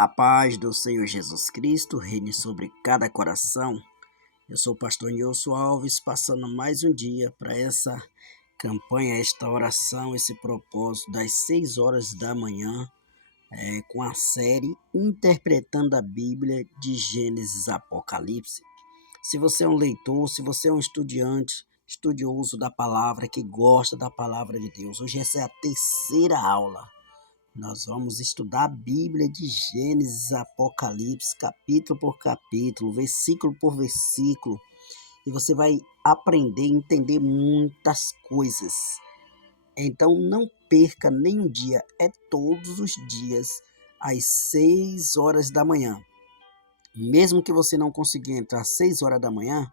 A paz do Senhor Jesus Cristo reine sobre cada coração. Eu sou o pastor Nilson Alves, passando mais um dia para essa campanha, esta oração, esse propósito das 6 horas da manhã, com a série Interpretando a Bíblia de Gênesis a Apocalipse. Se você é um leitor, se você é um estudioso da palavra, que gosta da palavra de Deus, hoje essa é a terceira aula. Nós vamos estudar a Bíblia de Gênesis a Apocalipse, capítulo por capítulo, versículo por versículo. E você vai aprender e entender muitas coisas. Então não perca nenhum dia, é todos os dias, às 6 horas da manhã. Mesmo que você não consiga entrar às 6 horas da manhã,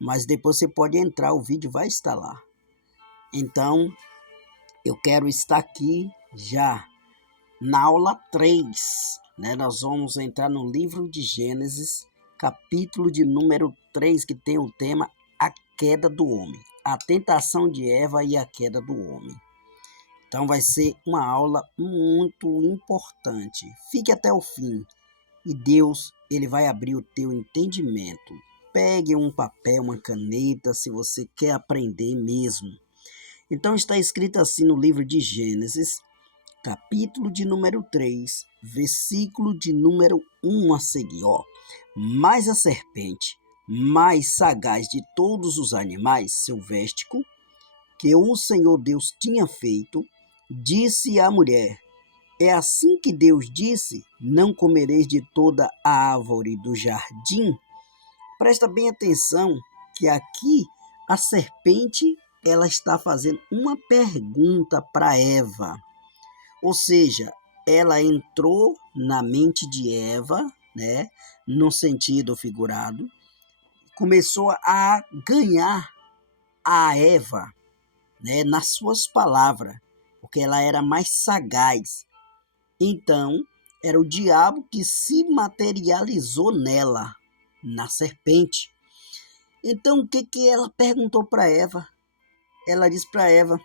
mas depois você pode entrar, o vídeo vai estar lá. Então, eu quero estar aqui já. Na aula 3, nós vamos entrar no livro de Gênesis, capítulo de número 3, que tem o tema A Queda do Homem, a tentação de Eva e a queda do homem. Então vai ser uma aula muito importante. Fique até o fim e Deus ele vai abrir o teu entendimento. Pegue um papel, uma caneta, se você quer aprender mesmo. Então está escrito assim no livro de Gênesis, capítulo de número 3, versículo de número 1 a seguir, Mas a serpente, mais sagaz de todos os animais silvestres que o Senhor Deus tinha feito, disse à mulher: É assim que Deus disse, não comereis de toda a árvore do jardim? Presta bem atenção que aqui a serpente ela está fazendo uma pergunta para Eva. Ou seja, ela entrou na mente de Eva, no sentido figurado, começou a ganhar a Eva, nas suas palavras, porque ela era mais sagaz. Então, era o diabo que se materializou nela, na serpente. Então, o que ela perguntou para Eva? Ela disse para Eva,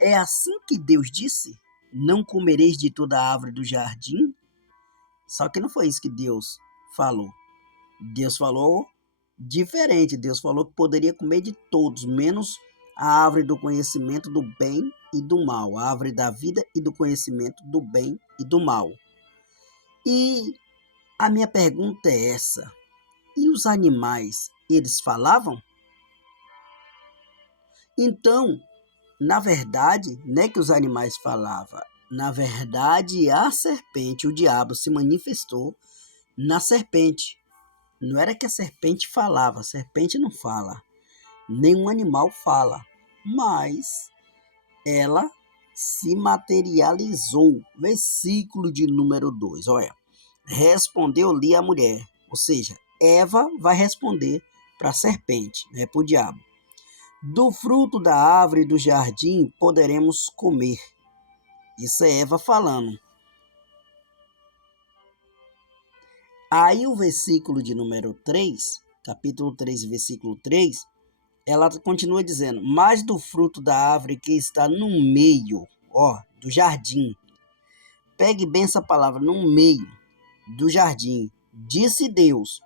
é assim que Deus disse? Não comereis de toda a árvore do jardim? Só que não foi isso que Deus falou. Deus falou diferente. Deus falou que poderia comer de todos, menos a árvore do conhecimento do bem e do mal. A árvore da vida e do conhecimento do bem e do mal. E a minha pergunta é essa. E os animais, eles falavam? Então, na verdade, não é que os animais falavam. Na verdade, a serpente, o diabo, se manifestou na serpente. Não era que a serpente falava, a serpente não fala. Nenhum animal fala. Mas ela se materializou. Versículo de número 2. Olha. Respondeu-lhe a mulher. Ou seja, Eva vai responder para a serpente, para o diabo. Do fruto da árvore do jardim poderemos comer. Isso é Eva falando. Aí o versículo de número 3, capítulo 3, versículo 3, ela continua dizendo, mas do fruto da árvore que está no meio, do jardim. Pegue bem essa palavra, no meio do jardim. Disse Deus,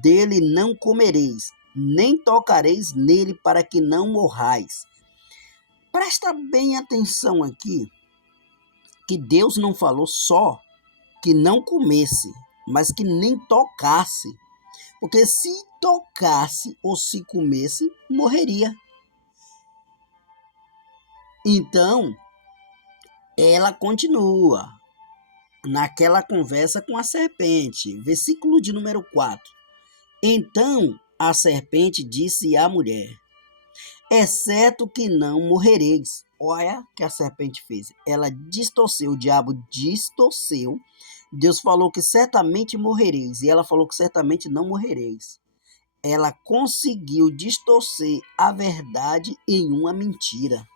dele não comereis, nem tocareis nele para que não morrais. Presta bem atenção aqui, que Deus não falou só que não comesse, mas que nem tocasse. Porque se tocasse ou se comesse, morreria. Então, ela continua naquela conversa com a serpente. Versículo de número 4. Então a serpente disse à mulher, é certo que não morrereis. Olha o que a serpente fez. Ela distorceu, o diabo distorceu. Deus falou que certamente morrereis. E ela falou que certamente não morrereis. Ela conseguiu distorcer a verdade em uma mentira.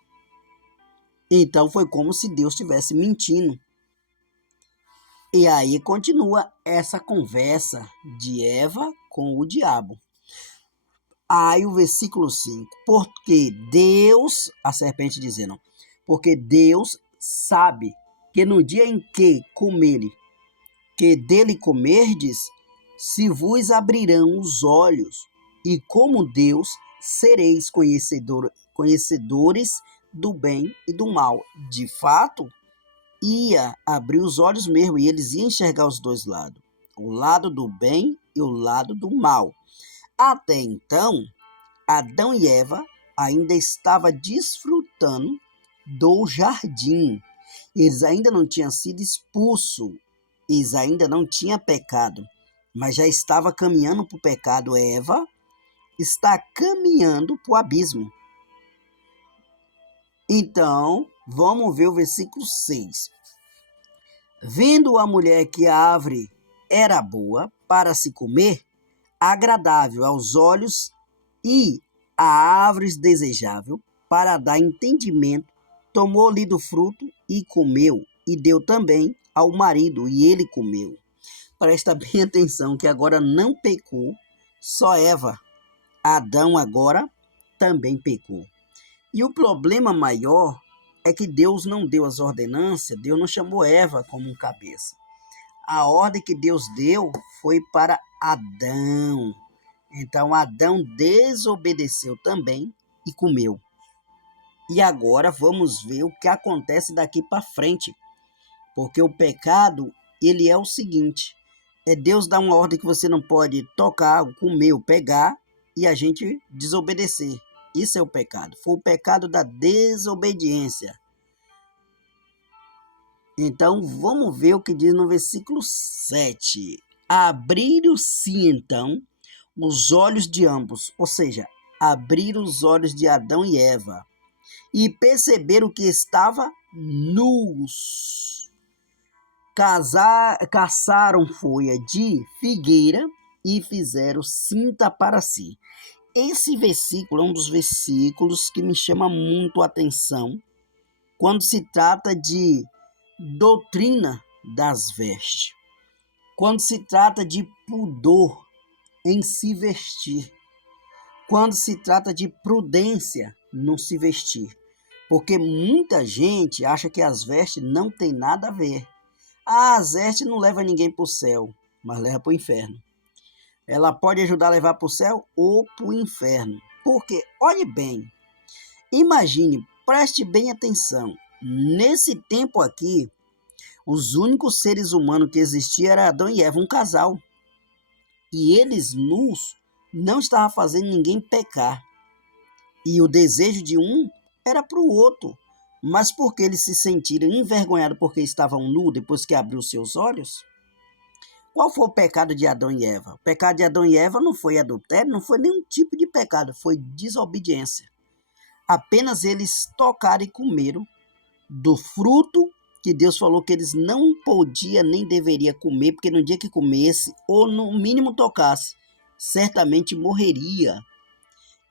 Então foi como se Deus estivesse mentindo. E aí continua essa conversa de Eva com o diabo. Aí o versículo 5, porque Deus, a serpente dizendo, porque Deus sabe que no dia em que dele comerdes, se vos abrirão os olhos, e como Deus sereis conhecedores do bem e do mal. De fato, ia abrir os olhos mesmo, e eles iam enxergar os dois lados, o lado do bem e o lado do mal. Até então, Adão e Eva ainda estavam desfrutando do jardim. Eles ainda não tinham sido expulsos, eles ainda não tinham pecado, mas já estava caminhando para o pecado. Eva está caminhando para o abismo. Então, vamos ver o versículo 6. Vendo a mulher que a árvore era boa para se comer, agradável aos olhos, e a árvore desejável para dar entendimento, tomou-lhe do fruto e comeu, e deu também ao marido, e ele comeu. Presta bem atenção que agora não pecou só Eva. Adão agora também pecou. E o problema maior é que Deus não deu as ordenanças, Deus não chamou Eva como um cabeça. A ordem que Deus deu foi para Adão. Então Adão desobedeceu também e comeu. E agora vamos ver o que acontece daqui para frente. Porque o pecado, ele é o seguinte: é Deus dar uma ordem que você não pode tocar, comer ou pegar, e a gente desobedecer. Isso é o pecado. Foi o pecado da desobediência. Então, vamos ver o que diz no versículo 7. Abriram-se, então, os olhos de ambos, ou seja, abriram os olhos de Adão e Eva, e perceberam que estava nus. Caçaram folha de figueira e fizeram cinta para si. Esse versículo é um dos versículos que me chama muito a atenção quando se trata de doutrina das vestes, quando se trata de pudor em se vestir, quando se trata de prudência no se vestir, porque muita gente acha que as vestes não tem nada a ver. As vestes não levam ninguém para o céu, mas leva para o inferno. Ela pode ajudar a levar para o céu ou para o inferno. Porque, olhe bem, imagine, preste bem atenção. Nesse tempo aqui, os únicos seres humanos que existiam eram Adão e Eva, um casal. E eles nus não estavam fazendo ninguém pecar. E o desejo de um era para o outro. Mas porque eles se sentiram envergonhados porque estavam nus depois que abriu seus olhos? Qual foi o pecado de Adão e Eva? O pecado de Adão e Eva não foi adultério, não foi nenhum tipo de pecado, foi desobediência. Apenas eles tocaram e comeram do fruto que Deus falou que eles não podiam nem deveriam comer, porque no dia que comesse, ou no mínimo tocasse, certamente morreria.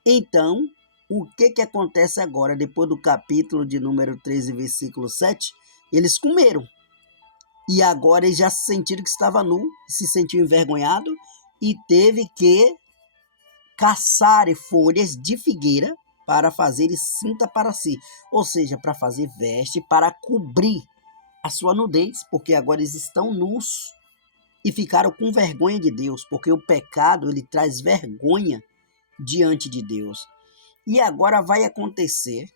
Então, o que acontece agora, depois do capítulo de número 13, versículo 7? Eles comeram. E agora eles já se sentiram que estava nu, se sentiu envergonhado e teve que caçar folhas de figueira para fazer cinta para si. Ou seja, para fazer veste, para cobrir a sua nudez, porque agora eles estão nus e ficaram com vergonha de Deus, porque o pecado ele traz vergonha diante de Deus. E agora vai acontecer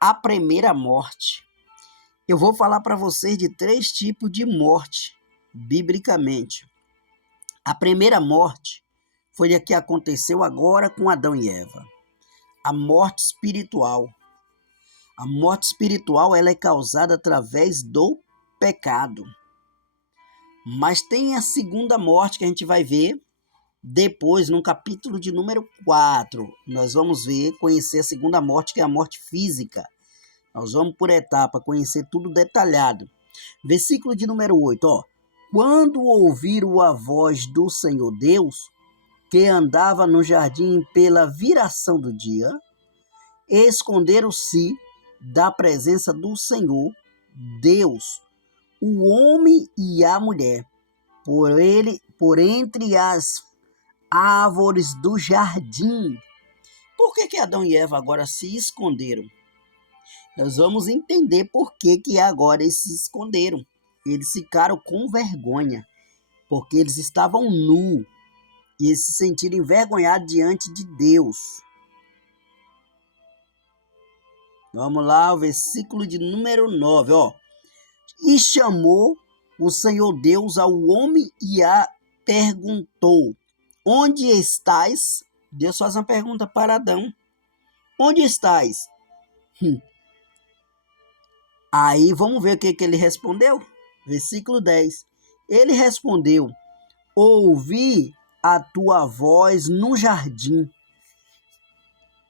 a primeira morte. Eu vou falar para vocês de 3 tipos de morte, biblicamente. A primeira morte foi a que aconteceu agora com Adão e Eva. A morte espiritual. A morte espiritual ela é causada através do pecado. Mas tem a segunda morte que a gente vai ver depois, no capítulo de número 4. Nós vamos conhecer a segunda morte, que é a morte física. Nós vamos por etapa, conhecer tudo detalhado. Versículo de número 8, ó. Quando ouviram a voz do Senhor Deus, que andava no jardim pela viração do dia, esconderam-se da presença do Senhor Deus, o homem e a mulher, por entre as árvores do jardim. Por que Adão e Eva agora se esconderam? Nós vamos entender por que agora eles se esconderam. Eles ficaram com vergonha, porque eles estavam nus e eles se sentiram envergonhados diante de Deus. Vamos lá, o versículo de número 9, ó. E chamou o Senhor Deus ao homem e a perguntou: onde estás? Deus faz uma pergunta para Adão: onde estás? Aí vamos ver o que ele respondeu. Versículo 10. Ele respondeu: ouvi a tua voz no jardim,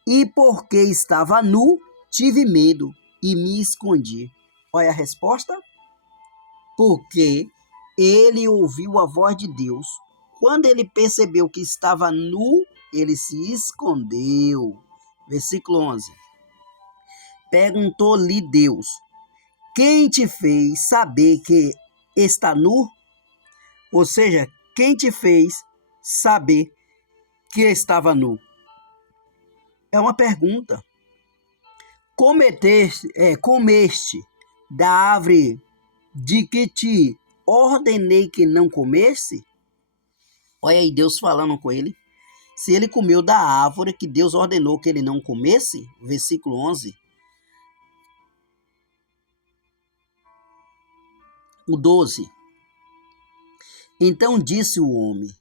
e porque estava nu, tive medo e me escondi. Olha a resposta. Porque ele ouviu a voz de Deus. Quando ele percebeu que estava nu, ele se escondeu. Versículo 11. Perguntou-lhe Deus: quem te fez saber que está nu? Ou seja, quem te fez saber que estava nu? É uma pergunta. Comeste da árvore de que te ordenei que não comesse? Olha aí Deus falando com ele. Se ele comeu da árvore que Deus ordenou que ele não comesse, versículo 11. O 12. Então disse o homem: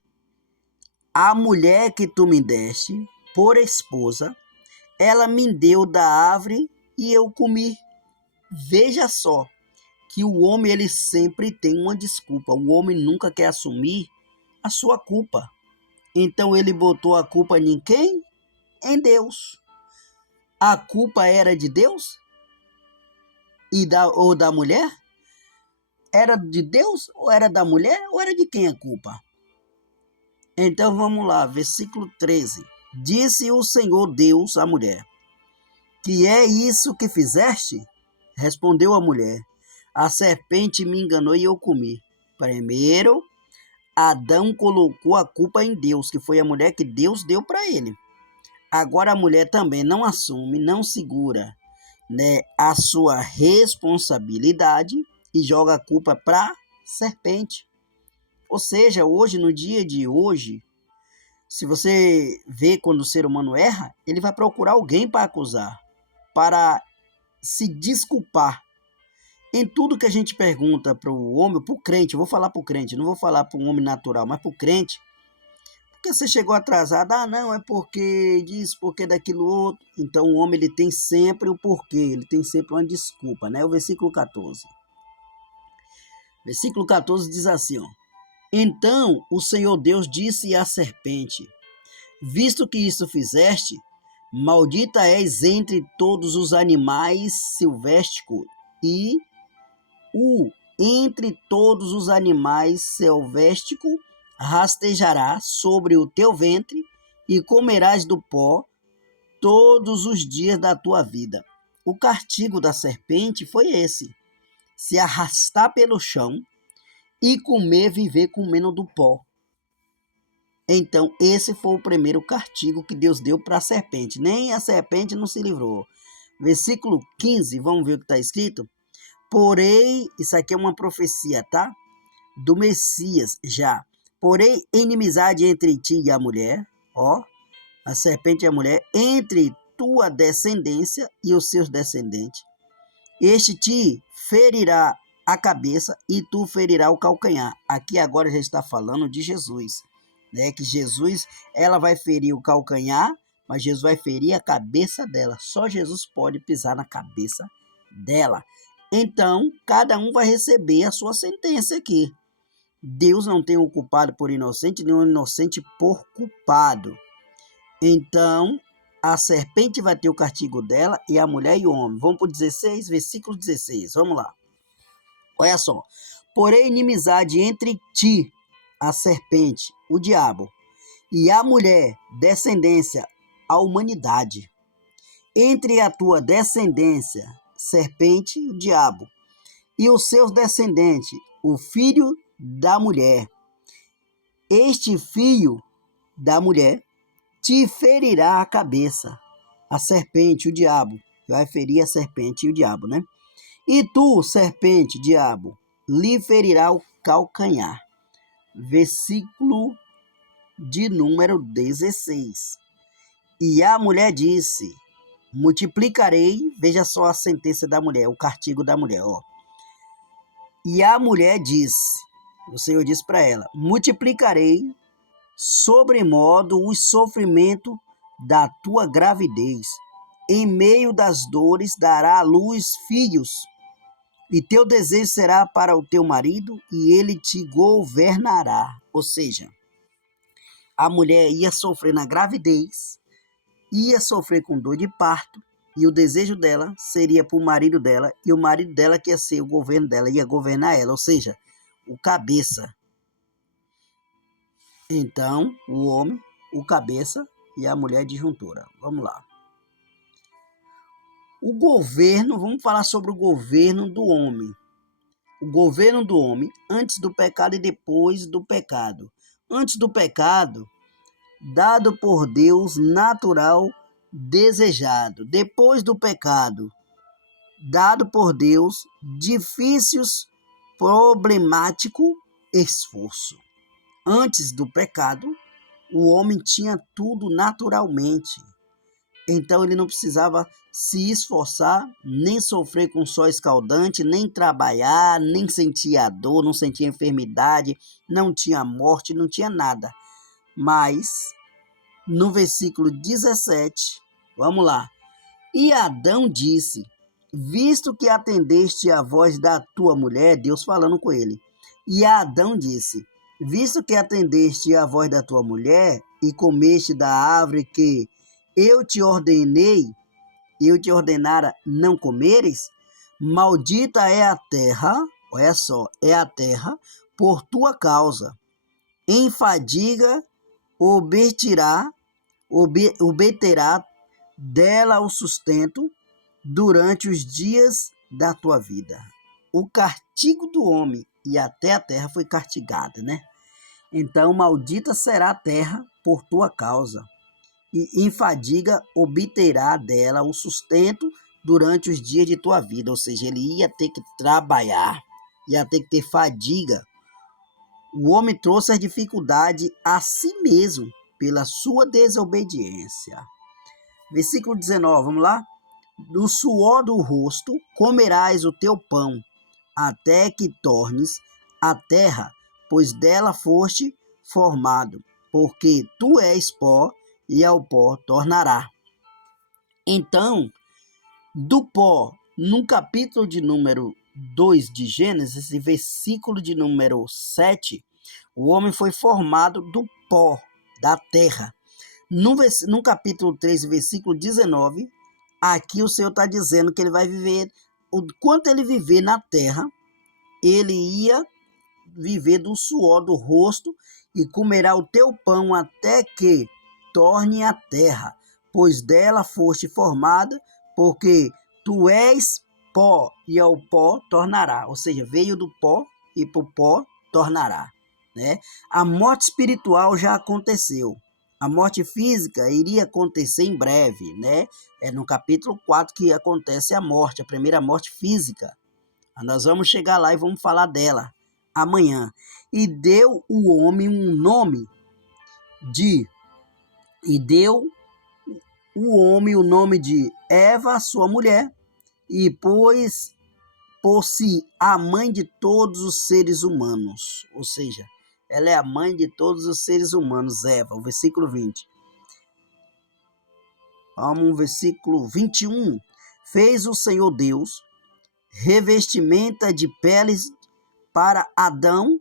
a mulher que tu me deste por esposa, ela me deu da árvore e eu comi. Veja só que o homem ele sempre tem uma desculpa. O homem nunca quer assumir a sua culpa. Então ele botou a culpa em quem? Em Deus. A culpa era de Deus? Ou da mulher? Era de Deus ou era da mulher ou era de quem a culpa? Então vamos lá, versículo 13. Disse o Senhor Deus à mulher: que é isso que fizeste? Respondeu a mulher: a serpente me enganou e eu comi. Primeiro, Adão colocou a culpa em Deus, que foi a mulher que Deus deu para ele. Agora a mulher também não assume, não segura, né, a sua responsabilidade e joga a culpa para a serpente. Ou seja, hoje, no dia de hoje, se você vê quando o ser humano erra, ele vai procurar alguém para acusar, para se desculpar. Em tudo que a gente pergunta para o homem, para o crente, eu vou falar para o crente, não vou falar para um homem natural, mas para o crente, porque você chegou atrasado, não, é porque disso, porque daquilo outro. Então o homem ele tem sempre o porquê, ele tem sempre uma desculpa, né? O versículo 14. Versículo 14 diz assim, ó: então o Senhor Deus disse à serpente: visto que isso fizeste, maldita és entre todos os animais silvestres e entre todos os animais silvestres rastejará sobre o teu ventre e comerás do pó todos os dias da tua vida. O castigo da serpente foi esse: se arrastar pelo chão e viver comendo do pó. Então, esse foi o primeiro castigo que Deus deu para a serpente. Nem a serpente não se livrou. Versículo 15, vamos ver o que está escrito? Porém, isso aqui é uma profecia, tá? Do Messias já. Porém, inimizade entre ti e a mulher, ó, a serpente e a mulher, entre tua descendência e os seus descendentes. Este te ferirá a cabeça e tu ferirá o calcanhar. Aqui agora já está falando de Jesus, né? Que Jesus, ela vai ferir o calcanhar, mas Jesus vai ferir a cabeça dela. Só Jesus pode pisar na cabeça dela. Então, cada um vai receber a sua sentença aqui. Deus não tem o culpado por inocente, nem o inocente por culpado. Então, a serpente vai ter o castigo dela e a mulher e o homem. Vamos para o 16, versículo 16. Vamos lá. Olha só. Porém, inimizade entre ti, a serpente, o diabo, e a mulher, descendência, a humanidade. Entre a tua descendência, serpente, o diabo, e os seus descendentes, o filho da mulher. Este filho da mulher te ferirá a cabeça, a serpente, o diabo. que vai ferir a serpente e o diabo, né? E tu, serpente, diabo, lhe ferirá o calcanhar. Versículo de número 16. E a mulher disse, multiplicarei, veja só a sentença da mulher, o castigo da mulher, ó. E a mulher disse, o Senhor disse para ela, multiplicarei sobremodo o sofrimento da tua gravidez. Em meio das dores dará à luz filhos, e teu desejo será para o teu marido, e ele te governará. Ou seja, a mulher ia sofrer na gravidez, ia sofrer com dor de parto, e o desejo dela seria para o marido dela, e o marido dela que ia ser o governo dela, ia governar ela, ou seja, o cabeça. Então, o homem, o cabeça e a mulher disjuntora. Vamos lá. O governo, vamos falar sobre o governo do homem. O governo do homem antes do pecado e depois do pecado. Antes do pecado, dado por Deus, natural, desejado. Depois do pecado, dado por Deus, difícil, problemático, esforço. Antes do pecado, o homem tinha tudo naturalmente. Então ele não precisava se esforçar, nem sofrer com sol escaldante, nem trabalhar, nem sentia dor, não sentia enfermidade, não tinha morte, não tinha nada. Mas, no versículo 17, vamos lá. E Adão disse, visto que atendeste à voz da tua mulher, Deus falando com ele. E Adão disse, visto que atendeste à voz da tua mulher e comeste da árvore que eu te ordenara não comeres, maldita é a terra, olha só, é a terra por tua causa. Em fadiga obterá dela o sustento durante os dias da tua vida. O castigo do homem e até a terra foi castigada, né? Então, maldita será a terra por tua causa, e em fadiga obterá dela o sustento durante os dias de tua vida. Ou seja, ele ia ter que trabalhar, ia ter que ter fadiga. O homem trouxe a dificuldade a si mesmo pela sua desobediência. Versículo 19, vamos lá? Do suor do rosto comerás o teu pão, até que tornes a terra, pois dela foste formado, porque tu és pó, e ao pó tornará. Então, do pó, no capítulo de número 2 de Gênesis, versículo de número 7, o homem foi formado do pó, da terra. No capítulo 3, versículo 19, aqui o Senhor está dizendo que ele vai viver, quanto ele viver na terra, ele ia viver do suor do rosto e comerá o teu pão até que torne a terra, pois dela foste formada, porque tu és pó e ao pó tornará. Ou seja, veio do pó e para o pó tornará, né? A morte espiritual já aconteceu. A morte física iria acontecer em breve, né? É no capítulo 4 que acontece a morte, a primeira morte física. Nós vamos chegar lá e vamos falar dela amanhã. E deu o homem um nome o nome de Eva, sua mulher, e pôs por si a mãe de todos os seres humanos. Ou seja, ela é a mãe de todos os seres humanos, Eva, o versículo 20. Vamos, versículo 21. Fez o Senhor Deus revestimenta de peles para Adão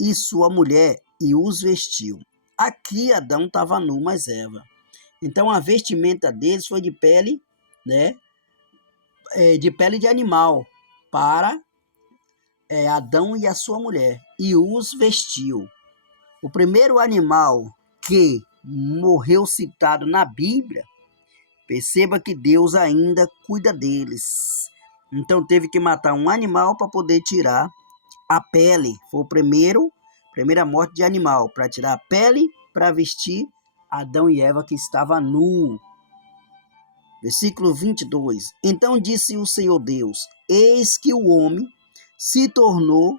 e sua mulher, e os vestiu. Aqui Adão estava nu, mas Eva. Então a vestimenta deles foi de pele, né? De pele de animal, para Adão e a sua mulher, e os vestiu. O primeiro animal que morreu citado na Bíblia, perceba que Deus ainda cuida deles. Então teve que matar um animal para poder tirar a pele. Foi primeira morte de animal, para tirar a pele, para vestir Adão e Eva que estava nu. Versículo 22. Então disse o Senhor Deus: Eis que o homem se tornou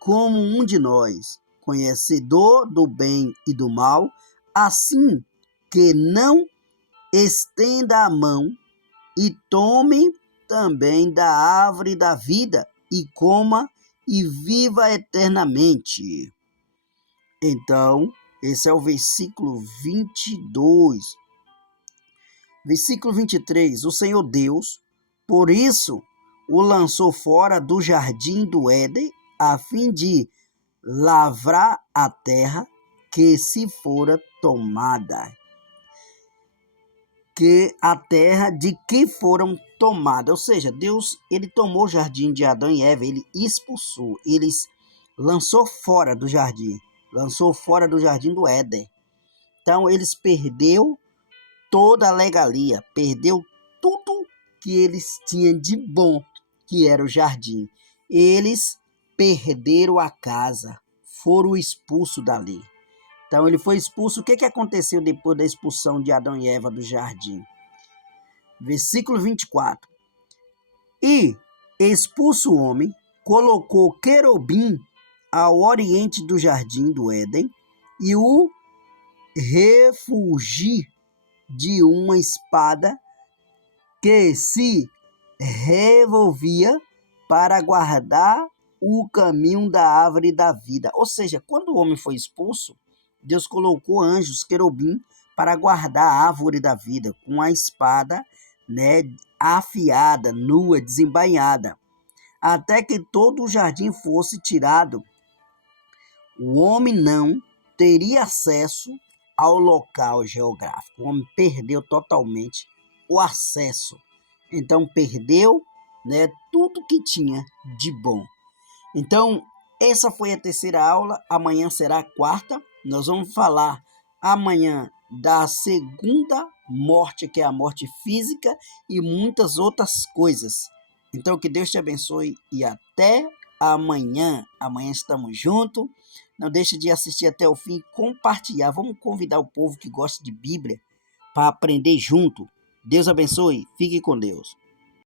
como um de nós, conhecedor do bem e do mal, assim que não estenda a mão e tome também da árvore da vida e coma e viva eternamente. Então, esse é o versículo 22. Versículo 23. O Senhor Deus, por isso, o lançou fora do jardim do Éden, a fim de lavrar a terra que se fora tomada. Que a terra de que foram tomadas. Ou seja, Deus, ele tomou o jardim de Adão e Eva, ele expulsou, ele lançou fora do jardim do Éden. Então, eles perdeu toda a regalia, perdeu tudo que eles tinham de bom, que era o jardim. Eles perderam a casa, foram expulsos dali. Então ele foi expulso. O que aconteceu depois da expulsão de Adão e Eva do jardim? Versículo 24. E, expulso o homem, colocou querubim ao oriente do jardim do Éden e o refugi de uma espada que se revolvia para guardar o caminho da árvore da vida. Ou seja, quando o homem foi expulso, Deus colocou anjos, querubim, para guardar a árvore da vida com a espada, afiada, nua, desembainhada, até que todo o jardim fosse tirado. O homem não teria acesso ao local geográfico. O homem perdeu totalmente o acesso. Então perdeu, tudo que tinha de bom. Então, essa foi a terceira aula. Amanhã será a quarta. Nós vamos falar amanhã da segunda morte, que é a morte física, e muitas outras coisas. Então, que Deus te abençoe e até amanhã. Amanhã estamos juntos. Não deixe de assistir até o fim e compartilhar. Vamos convidar o povo que gosta de Bíblia para aprender junto. Deus abençoe. Fique com Deus.